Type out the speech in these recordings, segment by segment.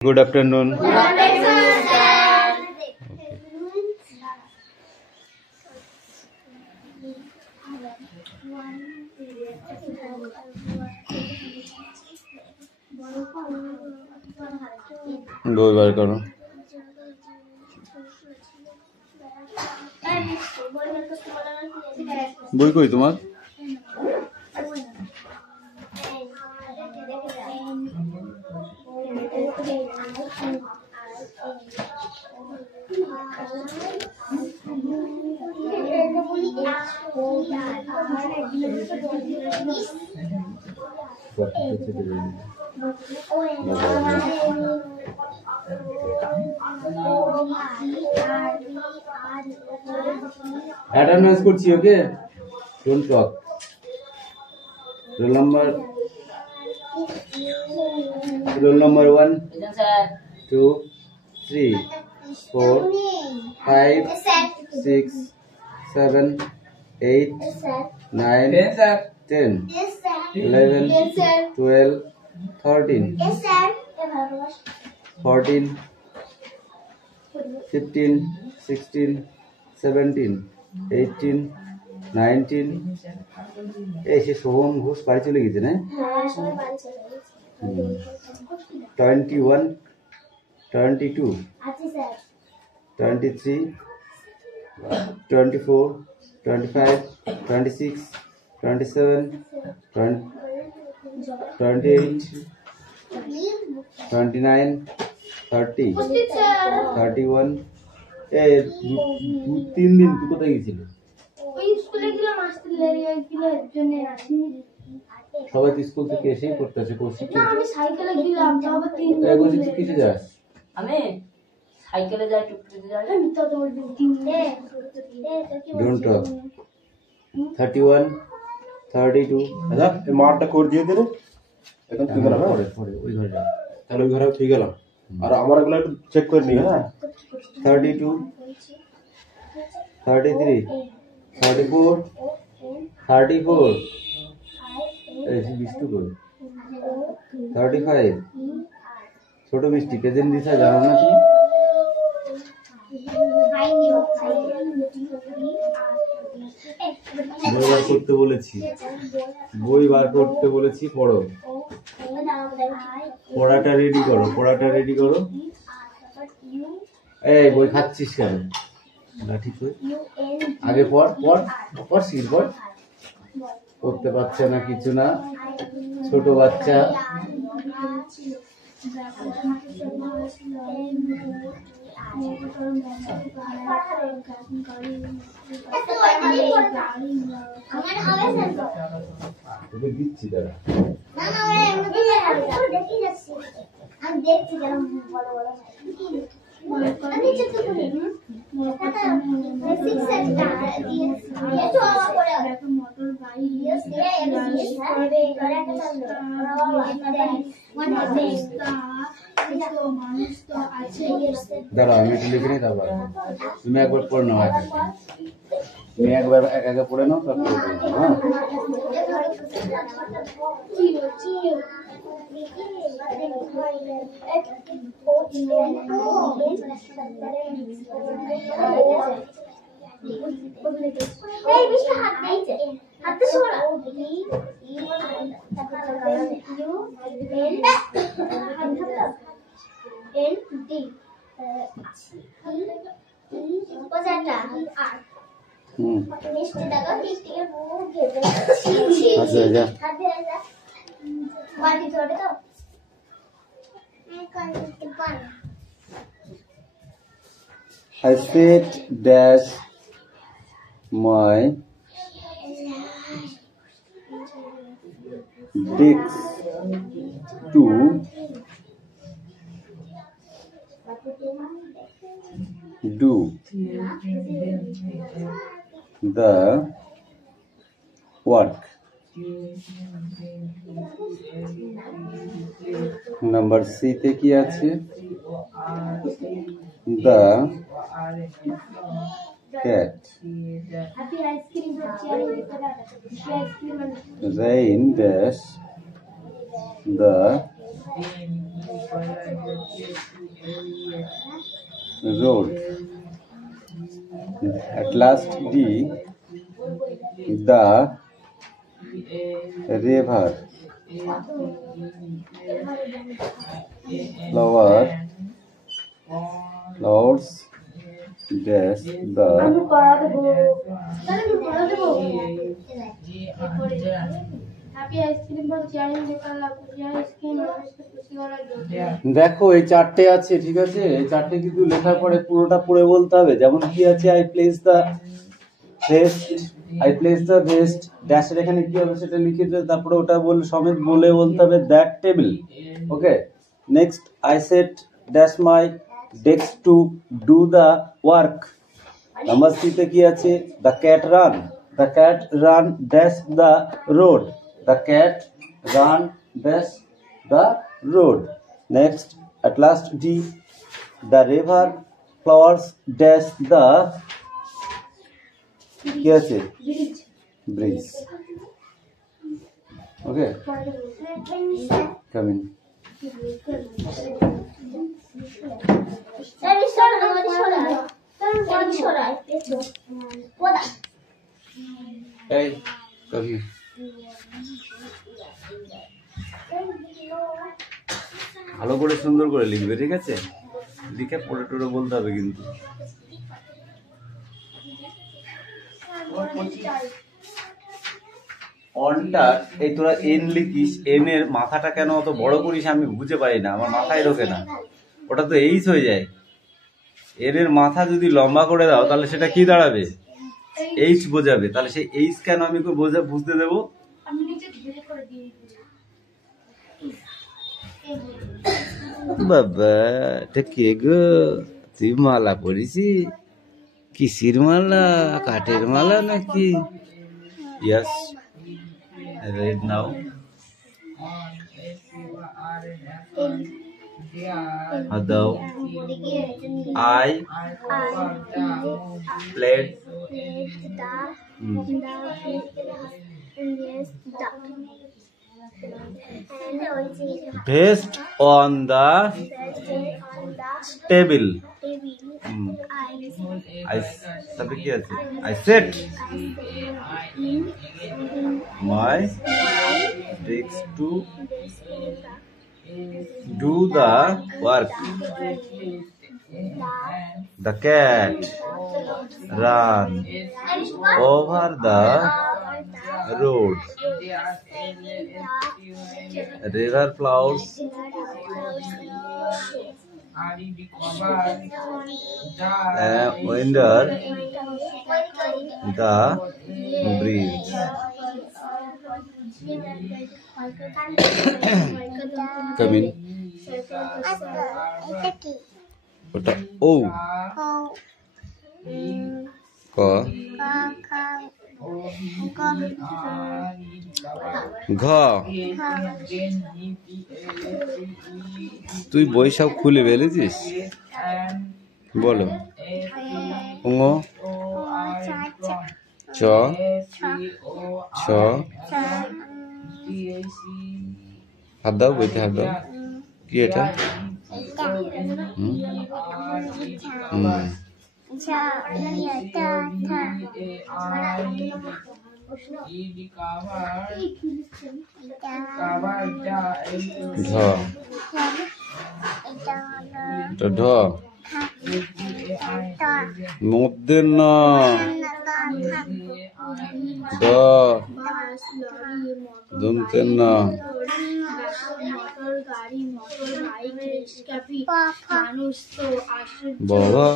Good afternoon. Good afternoon, sir. दो बार करो। বই কই তোমার? Attendance করছি, ওকে? Don't talk. Roll number 1, 2, 3, 4, 5, 6, 7, 8, 9, 10, 11, 12, 13, 14, 15, 16, 17, 18, 19. এই সে সোহম ঘোষ বাড়ি চলে গেছে না? 21, 22, 23, 24, 25, 26, 27, 28, 29, 30, 31. এই 2-3 দিন তুই কোথায় গেছিলি? সবাই তো স্কুল থেকে এসেই পড়তেছে। আমি সাইকেলে গেলাম, তবে 3 দিন কিসে যাস? আমি সাইকেলে যাই, টুকটুকে যাই। আমি তো বলবি 3 দিন। Don't talk. 31, 32. আচ্ছা, এই মারটা করে দিয়ে দে রে। এখন তুই গেলাম পরে ওই ঘরে যা। তাহলে ওই ঘরে তুই গেলাম। আর আমার এগুলো একটু চেক করে নি। হ্যাঁ, 32, 33, 34, 34. এই বিষ্টু কই? 35. ছোট মিষ্টি কেজেন দিছা জানো না তুমি? বই বার করতে বলেছি, বই বার করতে বলেছি। পড়ো, পড়াটা রেডি করো, পড়াটা রেডি করো। এই বই খাচ্ছিস কেন? ঠিক করে আগে পড়, পড় পড়, শিখ পড়। পড়তে পারছে না, কিছু না, ছোট বাচ্চা। তোকে দিচ্ছি দাদা। আমি দেখছি কেরম বড় বড় আমি চেক করি দাঁড়াও, আমি একটু লিখে নিই, তারপর তুমি একবার পড়ে নাও। তুমি একবার একা পড়ে নাও, তারপর হ্যাঁ। I said dash my desk to do the work. Number C তে কি আছে? the cat rain dash the road. At last D, the river flowers dash the দেখো এই চারটে আছে, ঠিক আছে? এই চারটে কিন্তু লেখার পরে পুরোটা পড়ে বলতে হবে। যেমন কি আছে, আই প্লেস দ্য ভেস্ট ড্যাশের এখানে কি হবে সেটা লিখে দিয়ে তারপরে ওটা সমেত বলে বলতে হবে that table. Okay, next I set dash my desk to do the work. Number সিতে কি আছে, the cat ran dash the road. The cat ran dash the road. Next at last D, the river flowers dash the কি আছে, bridge. ওকে, coming. এই কামি ভালো করে সুন্দর করে লিখবে, ঠিক আছে? লিখে পড়ে টড়ে বলতে হবে কিন্তু। অনটা এই তোরা এন লিখিস, এন এর মাথাটা কেন অত বড় করিস আমি বুঝে পারি না, আমার মাথায় ঢোকে না। ওটা তো এইচ হয়ে যায়। এন এর মাথা যদি লম্বা করে দাও তাহলে সেটা কি দাঁড়াবে, এইচ বোঝাবে। তাহলে সেই এইচ কেন আমি বুঝতে দেবো? বাবা এটা কে গো, তুই মালা পরিছি? কিসির মালা, কাঠের মালা নাকি? ইয়াস, read now. Adao, I played based on the table. I set my desk to do the work. The cat ran over the road. River flowers under the bridge. Come in. ওটা ও ক ঘ। তুই বই সব খুলে ফেলেছিস, বলো। ঙ চ ছ, হাত দাও, বইতে হাত দাও। কি এটা? ঢ মধ্যে না, দ দন্তের না, বাবা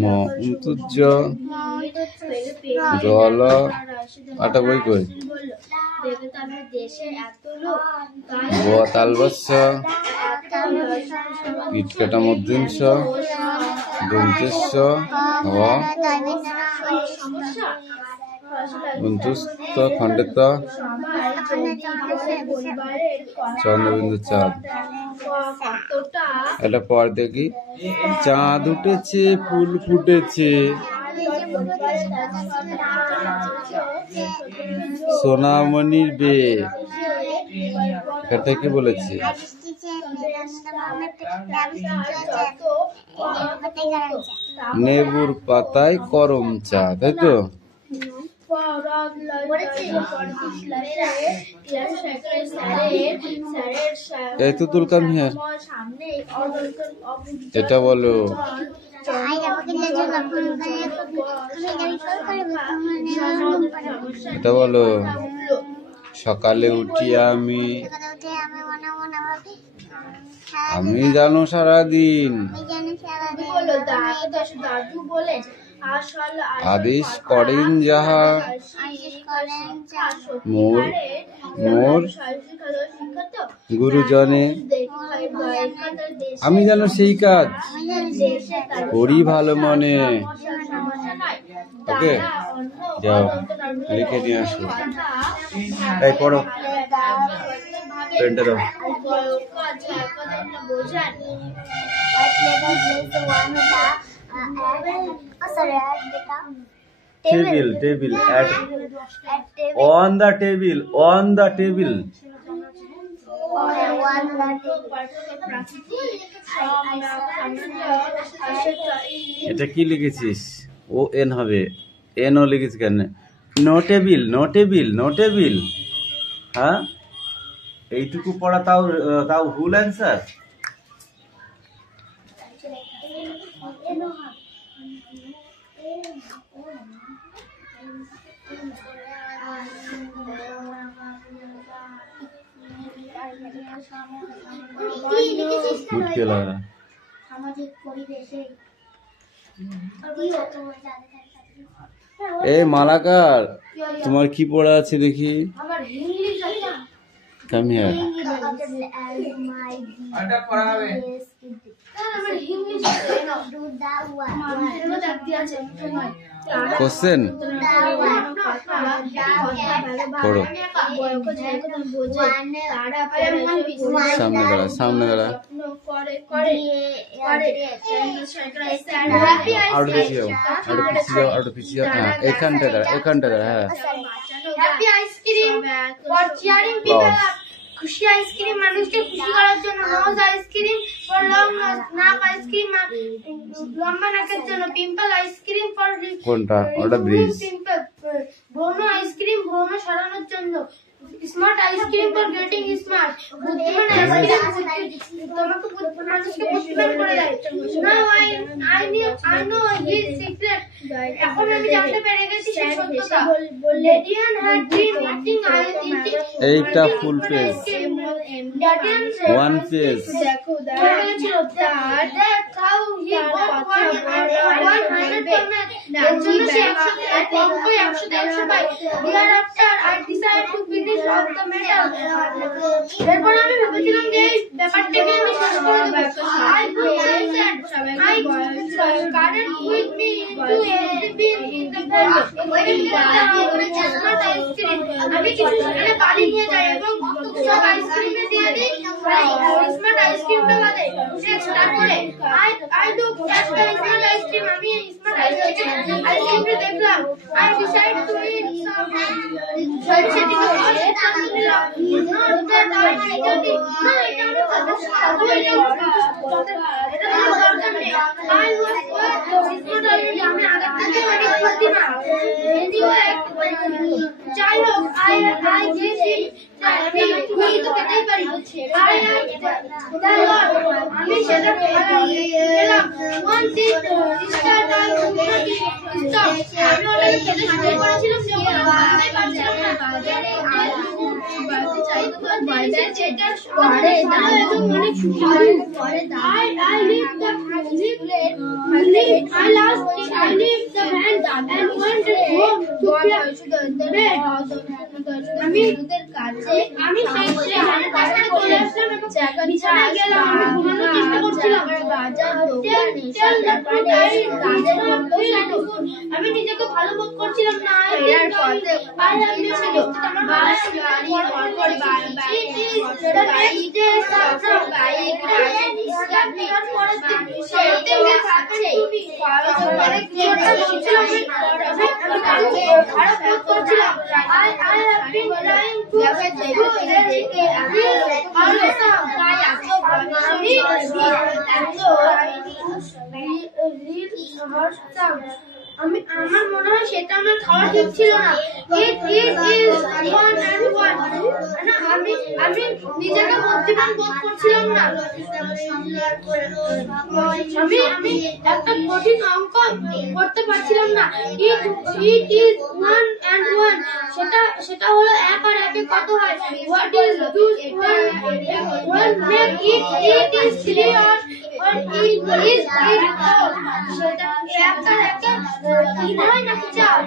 ম উন্তুজ জল আটা বই কই ব তালবস্য ইটকাটা মধ্যিংস দন্তেশ্ব হ অন্তুস্ত খণ্ডিত চন্দ্রবিন্দু চাঁদ। এটা পর দেখি, চাঁদ উঠেছে ফুল ফুটেছে, সোনামণির বে। এটা কি বলেছে? নেবুর পাতায় করম চা, তাই তো? এই তো তুলকাম হিয়ার, এটা বলো। এটা বলো। সকালে উঠি আমি জানো সারাদিন আদেশ করেন যাহা মোর মোর গুরুজনে, আমি জানো সেই কাজ করি ভালো মনে। ওকে, যাও লিখে নিয়ে আসো। এই পড়ো, পেনটা দাও। Table at on the table, on the table. এটা কি লিখেছিস? ও এন হবে, এন ও লিখেছিস কেন? No table, no table, no table. হ্যাঁ, এইটুকু পড়া তাও ভুল অ্যান্সার। এ মালাকার, তোমার কি পড়া আছে দেখি? Come here. Question. পড়ো। সামনে দাঁড়া। আউট পিছিয়ে যাও। হ্যাঁ, এখানটা দাঁড়া। হ্যাঁ। Happy ice cream for cheering people up. খুশি আইসক্রিম মানুষকে খুশি করার জন্য। Nose ice cream for long nose, নাক আইসক্রিম লম্বা নাকের জন্য। পিম্পল আইসক্রিম ফর কোনটা? ওটা ব্রিজ। পিম্পল। ব্রণ আইসক্রিম ব্রণ সরানোর জন্য। Smart ice cream for getting smart. বুদ্ধিমান আইসক্রিম তোমাকে মানুষকে বুদ্ধিমান করে দেয়। Now I know his secret. এখন আমি জানতে পেরে গেছি সেই সত্যতা। লেডিয়ান হ্যাড বিন ইটিং এইটা ফুল পেজ, ওয়ান পেজ। দেখো ছিল that how he got 100 pi. Here after I decide to finish of the matter. এরপর আমি ভেবেছিলাম যে এই ব্যাপারটাকে আমি শেষ করে দেব। I carried with me into everything in the world. আমি কিছু সেখানে বালি নিয়ে যাই এবং সব আইসক্রিমে দিয়ে দিই। স্মার্ট আইসক্রিমটা বাদে। তারপরে I do catch the smart ice cream. আমি স্মার্ট আইসক্রিমটা দেখলাম। I decide to eat some. সেটিকে যাই হোক আমি সেটা খেলাম। আমি নিজেকে ভালো বোধ করছিলাম না। আমি আমার মনে হয় সেটা আমার খাওয়া ঠিক ছিল না। It is one and one. না আমি নিজেকে বুদ্ধিমান বোধ করছিলাম না। আমি একটা কঠিন অঙ্ক করতে পারছিলাম না। It is one and one. সেটা হলো 1 আর 1 এ কত হয়? What is 2 1 make it is 3 or it is 4? সেটা 1 আর 1 এ 3 হয় নাকি 4?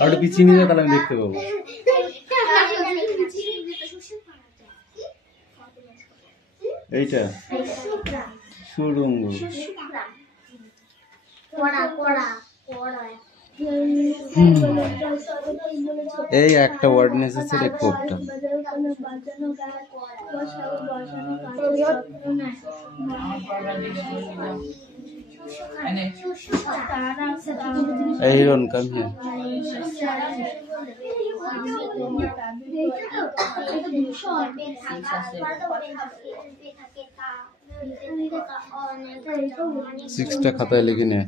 আর একটু পিছিয়ে নিয়ে তাহলে আমি দেখতে পাবো। এইটা সুরঙ্গ। এই একটা ওয়ার্ড নেসেসারি কোডটা। এই রন কাম হিয়ার। সিক্সটা খাতায় লিখে নে,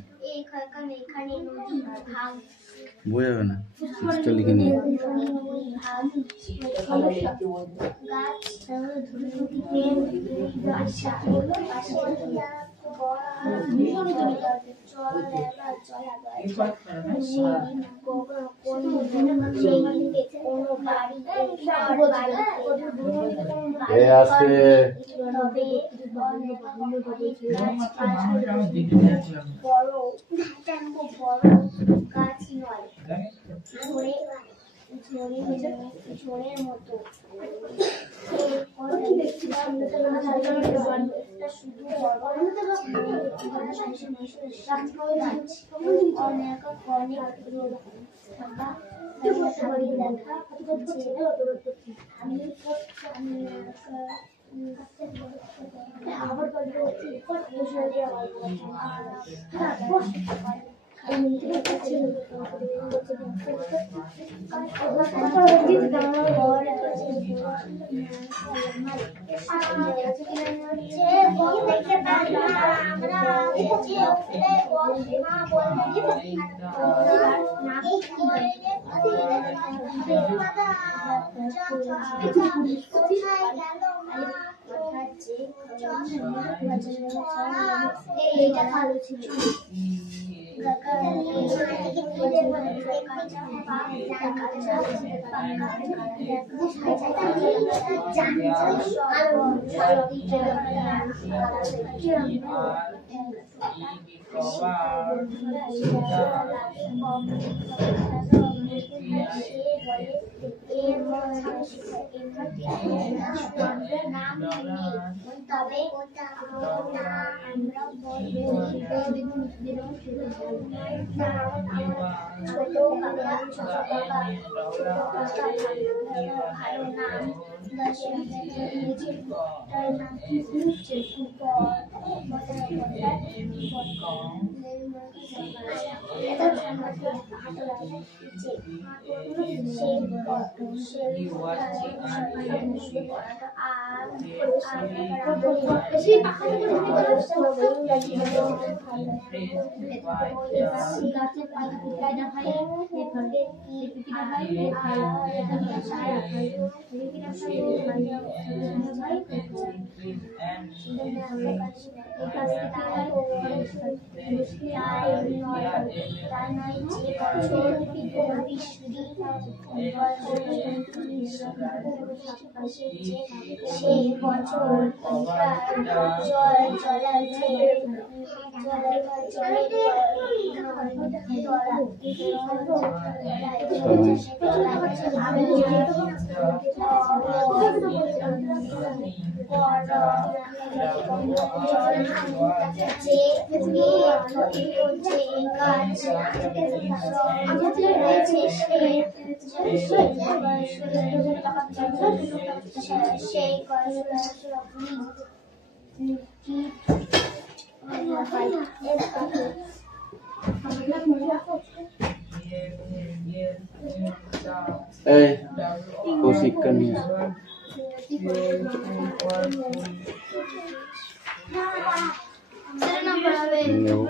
বই হবে না, সিক্সটা লিখে নিয়ে। ঝড়ের মতো এই কৌশিককে নিয়ে নেব।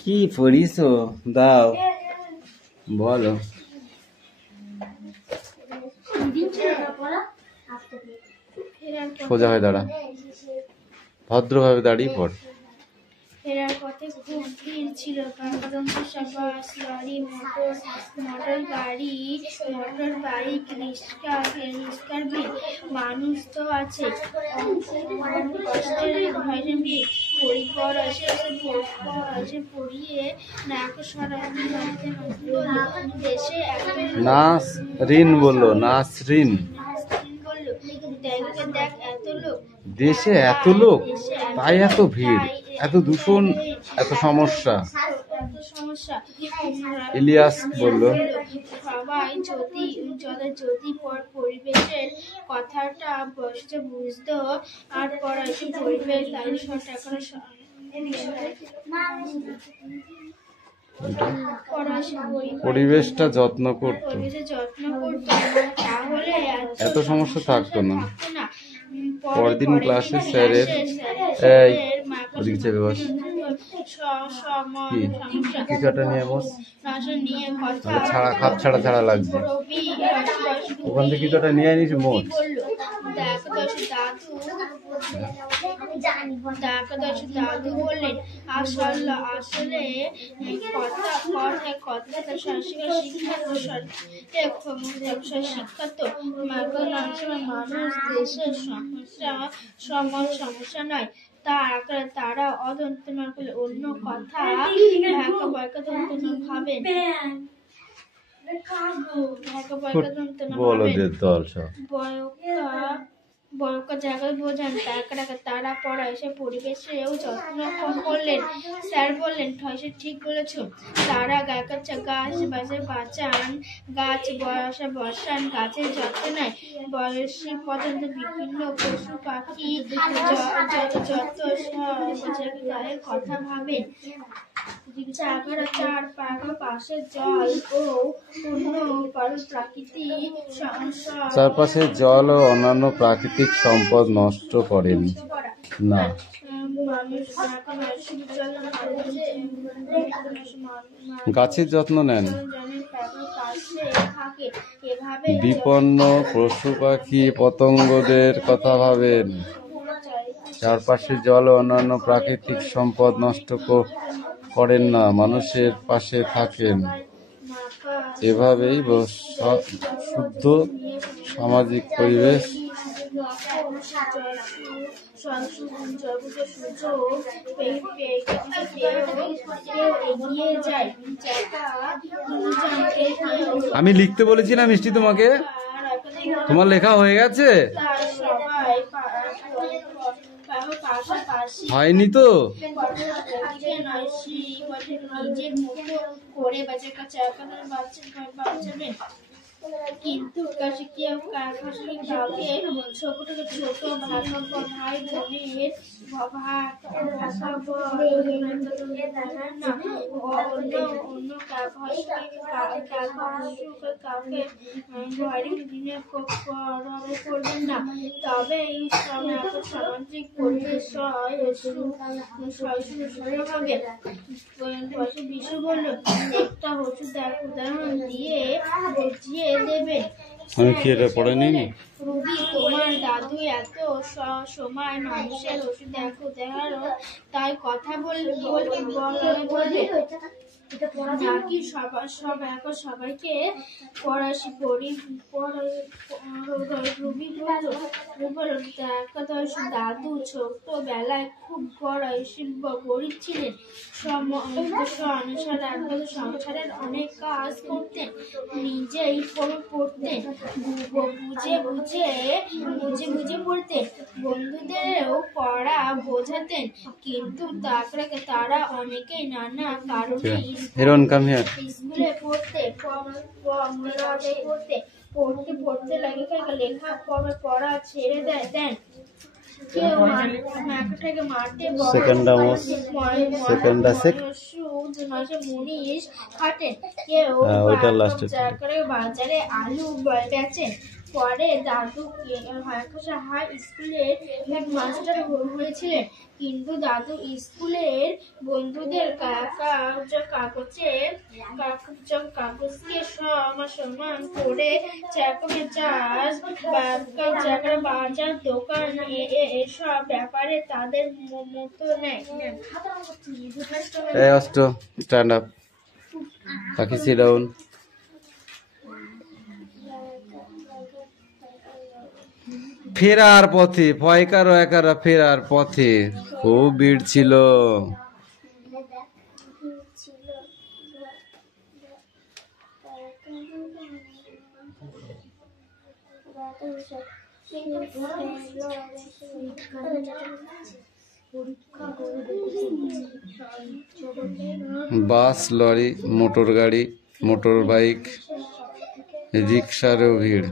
কি পড়িছো দাও বলো। সোজা হয়ে দাঁড়া, ভদ্রভাবে দাঁড়িয়ে পড়। ফেরার পথে খুব ভিড় ছিল। গণতন্ত্র সভা, লরি, মোটর গাড়ি, রিক্সার ভিড়। মানুষ তো আছে, কষ্টের ভয়ের ভিড়। পরিবার এসে পড়িয়ে নাক সরাতে দেশে নাসরিন বললো, নাসরিন। দেখ এত লোক, দেশে এত লোক, তাই এত ভিড়, এত দূষণ, এত সমস্যা। ইলিয়াস বলল, সবাই যদি পরিবেশের কথাটা বসতে বুঝতো আর পড়াশি পরিবেশ পরিবেশটা যত্ন করতো, তাহলে এত সমস্যা থাকতো না। পরদিন ক্লাসে স্যারের এই ওদিকে চেপে বস, কি কিছু একটা নিয়ে বস, ছাড়া খাপ ছাড়া লাগছে, ওখান থেকে কিছু একটা নিয়ে নিস মোট। দাদু বললেন, আসলে কথা শিক্ষা তো মানুষ দেশের সমস্যা নয়, তারা অদন্তনা করলে অন্য কথা ভাবেন। বলো যে দল সব বয়স্ক জায়গায় বোঝান, তারা পড়া এসে পরিবেশেও যত্ন করলেন। স্যার বললেন, ঠিক বলেছ, তারা গাছ বাঁচান, গাছ বসান, গাছের যত্ন নেয়, বয়সী পর্যন্ত বিভিন্ন পশু পাখি যত গায়ের কথা ভাবেন। চারপাশের জল ও অন্যান্য প্রাকৃতিক সম্পদ নষ্ট করেন না। গাছের যত্ন নেন, বিপন্ন পশু পাখি পতঙ্গদের কথা ভাবেন। চারপাশে জল ও অন্যান্য প্রাকৃতিক সম্পদ নষ্ট করেন না, মানুষের পাশে থাকেন। এভাবেই শুদ্ধ সামাজিক পরিবেশ আমি লিখতে বলেছি না মিষ্টি তোমাকে, তোমার লেখা হয়ে গেছে? হয়নি তো? নিজের মতো করে বাঁচাবেন, কিন্তু কেউ কাউকে ছোট ভাই বোনের অন্য কাউকে করবেন না। তবে এই সামাজিক পরিবেশ হবে। বিশু বলল, একটা উদাহরণ দিয়ে বুঝিয়ে দেবেন। আমি কি এটা পড়ে নিইনি? রুবি, তোমার দাদু এত সময় মানুষের ওষুধ দেখারও তাই কথা বলবে নাকি সবাইকে রুবি বলল দেখা দাদু ছোটবেলায় খুব গরিব ছিলেন, সংসারের অনেক কাজ করতেন, নিজেই পড়তেন, বুঝে বুঝে পড়তেন, বন্ধুদেরও পড়া বোঝাতেন, কিন্তু তারা অনেকেই নানা কারণে হিরণ কাম হিয়ার। স্কুলে পড়তে লাগে লেখা পড়া ছেড়ে দেন, কেউ মাকে মারতে মুনিশ খাটেন, কেউ বাজারে আলু বেচেন। পরে দাদু হাই স্কুলের হেডমাস্টার হয়েছিলেন, কিন্তু দাদু স্কুলের বন্ধুদের কাগজকে সমান করে বাজার দোকান এসব ব্যাপারে তাদের মতো নেয়। Hey, Osto, stand up. Taki, sit down. ফেরার পথে পয়কারো একারা ফেরার পথে খুব ভিড় ছিল। বাস, লরি, মোটর গাড়ি, মোটর বাইক, রিক্সারও ভিড়।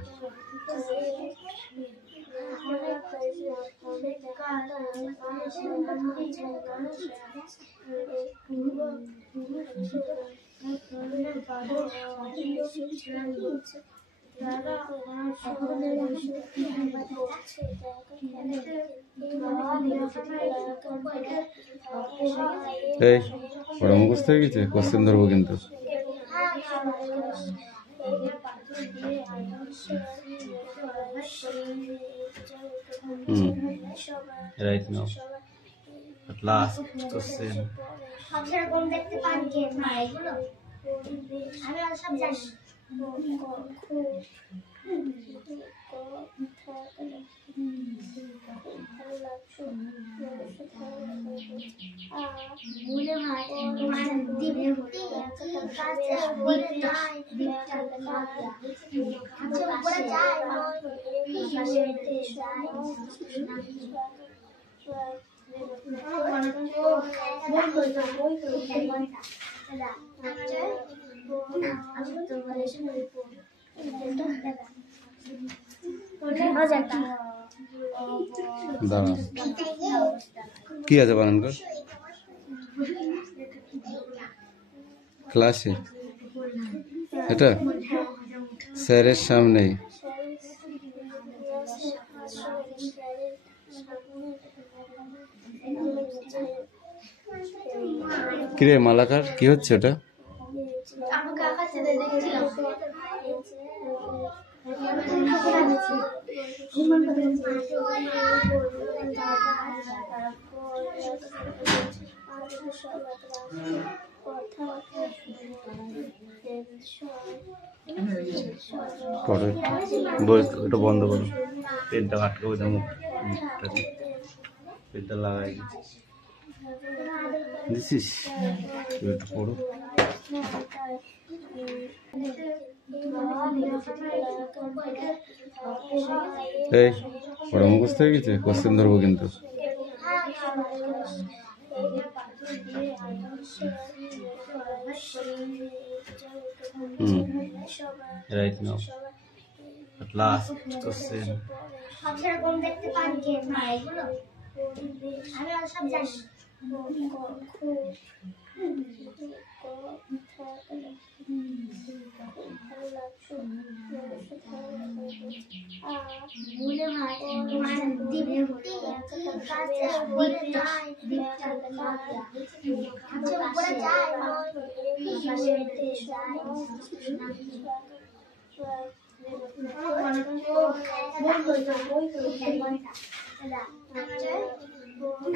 এই ওরা মুখস্থ হয়ে গেছে, কোশ্চেন ধরবো কিন্তু। Right now. At last question. দেখতে পান কে না এগুলো আমি আর সব জানি। মনে হয় তোমার দীপ্তি কাছে বলে যায় উপরে যায় দাঁড়া কি আছে বানান কর ক্লাসে এটা স্যারের সামনেই কিরে মালাকার কি হচ্ছে ওটা? পরে ওটা বন্ধ করো, পেনটা আটকে ওই মুখটাকে পেনটা লাগাই দিছিস একটু পড়ো। এই ওরা মুখস্থ হয়ে গেছে, কোশ্চেন ধরবো কিন্তু। Right now. At last question. সেরকম দেখতে পান কে না এগুলো আমি আর সব জানি। মনে হয় তোমার দীপ্তি কাছে বলে যায় উপরে যায় বই